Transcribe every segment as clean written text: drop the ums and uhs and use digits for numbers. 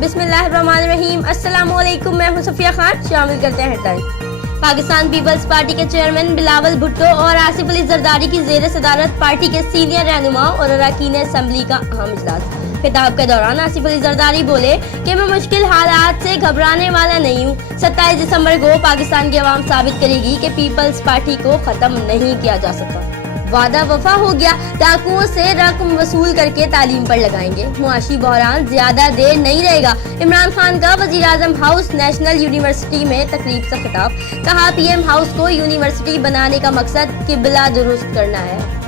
बिस्मिल्लाहिर्रहमानिर्रहीम। अस्सलाम वालेकुम, मैं हूं सफिया खान। शामिल करते हैं हेडलाइन। पाकिस्तान पीपल्स पार्टी के चेयरमैन बिलावल भुट्टो और आसिफ अली जरदारी की जेर सदारत पार्टी के सीनियर रहनुमाओं और अरकान असम्बली का अहम इजलास। खिताब के दौरान आसिफ अली जरदारी बोले कि मैं मुश्किल हालात से घबराने वाला नहीं हूँ। 27 दिसंबर को पाकिस्तान की आवाम साबित करेगी कि पीपल्स पार्टी को खत्म नहीं किया जा सकता। वादा वफा हो गया, डाकुओं से रकम वसूल करके तालीम पर लगाएंगे। मुआशी बहरान ज्यादा देर नहीं रहेगा। इमरान खान का वजीर आजम हाउस नेशनल यूनिवर्सिटी में तकरीब से खिताब। कहा पीएम हाउस को यूनिवर्सिटी बनाने का मकसद किबला दुरुस्त करना है।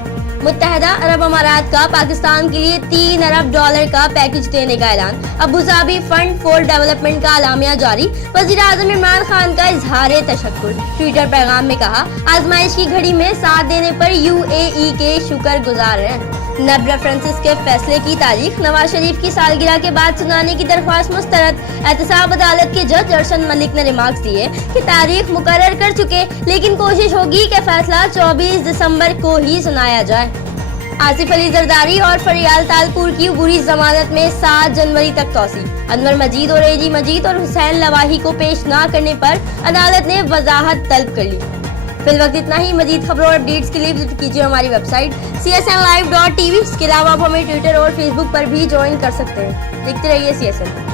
मुत्तहदा अरब अमारात का पाकिस्तान के लिए $3 अरब का पैकेज देने का ऐलान। अबूधाबी फंड फॉर डेवलपमेंट का अलामिया जारी। वजीर आजम इमरान खान का इजहार तशक्कुर। ट्विटर पैगाम में कहा आजमाइश की घड़ी में साथ देने पर UAE के शुक्रगुजार हैं। नैब रेफरेंसेस के फैसले की तारीख। नवाज शरीफ की सालगिरह के बाद सुनाने की दरख्वास्त मुस्तरद। एहतसाब अदालत के जज अरशद मलिक ने रिमार्क्स दिए कि तारीख मुकर्रर कर चुके, लेकिन कोशिश होगी कि फैसला 24 दिसंबर को ही सुनाया जाए। आसिफ अली जरदारी और फरियाल तालपुर की बुरी जमानत में 7 जनवरी तक तौसी। अनवर मजीद और AG मजीद और हुसैन लवाही को पेश न करने पर अदालत ने वजाहत तलब कर ली। फिल वक्त इतना ही। मजीद खबरों और अपडेट्स के लिए विजिट कीजिए हमारी वेबसाइट csnlive.tv। इसके अलावा आप हमें ट्विटर और फेसबुक पर भी ज्वाइन कर सकते हैं। देखते रहिए CSN।